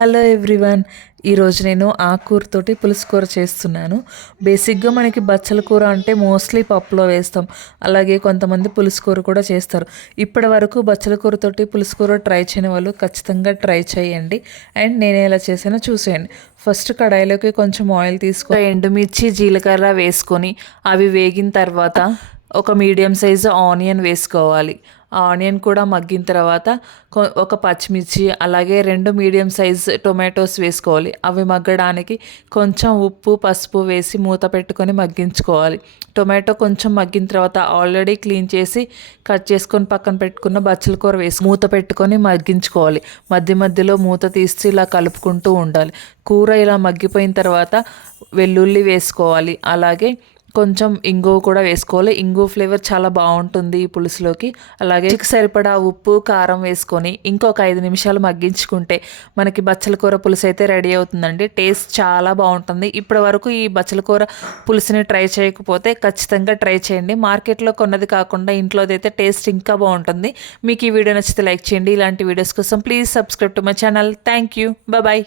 Hello everyone. ఈరోజు నేను ఆకుకూరతోటి పులుసు కూర చేస్తున్నాను. బేసిక్గా మనకి బచ్చల కూర అంటే మోస్ట్లీ పప్పులో వేస్తాం. అలాగే కొంతమంది పులుసు కూర కూడా చేస్తారు. ఇప్పటి వరకు బచ్చల కూరతోటి పులుసు కూర ట్రై చేయని వాళ్ళు ఖచ్చితంగా ట్రై చేయండి. అండ్ నేను ఎలా చేసానో చూసేయండి. ఫస్ట్ కడాయిలోకి కొంచెం ఆయిల్ తీసుకొని ఎండుమిర్చి జీలకర్ర వేసుకొని అవి వేగిన తర్వాత ఒక మీడియం సైజు ఆనియన్ వేసుకోవాలి. ఆనియన్ కూడా మగ్గిన తర్వాత ఒక పచ్చిమిర్చి అలాగే 2 మీడియం సైజ్ టొమాటోస్ వేసుకోవాలి. అవి మగ్గడానికి కొంచెం ఉప్పు పసుపు వేసి మూత పెట్టుకొని మగ్గించుకోవాలి. టొమాటో కొంచెం మగ్గిన తర్వాత ఆల్రెడీ క్లీన్ చేసి కట్ చేసుకొని పక్కన పెట్టుకున్న బచ్చల కూర వేసి మూత పెట్టుకొని మగ్గించుకోవాలి. మధ్య మధ్యలో మూత తీసి ఇలా కలుపుకుంటూ ఉండాలి. కూర ఇలా మగ్గిపోయిన తర్వాత వెల్లుల్లి వేసుకోవాలి. అలాగే కొంచెం ఇంగువ కూడా వేసుకోవాలి. ఇంగువ ఫ్లేవర్ చాలా బాగుంటుంది ఈ పులుసులోకి. అలాగే సరిపడా ఉప్పు కారం వేసుకొని ఇంకొక 5 నిమిషాలు మగ్గించుకుంటే మనకి బచ్చల కూర పులుసు అయితే రెడీ అవుతుందండి. టేస్ట్ చాలా బాగుంటుంది. ఇప్పటి వరకు ఈ బచ్చల కూర పులుసుని ట్రై చేయకపోతే ఖచ్చితంగా ట్రై చేయండి. మార్కెట్లో కొన్నది కాకుండా ఇంట్లోది అయితే టేస్ట్ ఇంకా బాగుంటుంది. మీకు ఈ వీడియో నచ్చితే లైక్ చేయండి. ఇలాంటి వీడియోస్ కోసం please subscribe to my channel. Thank you. Bye.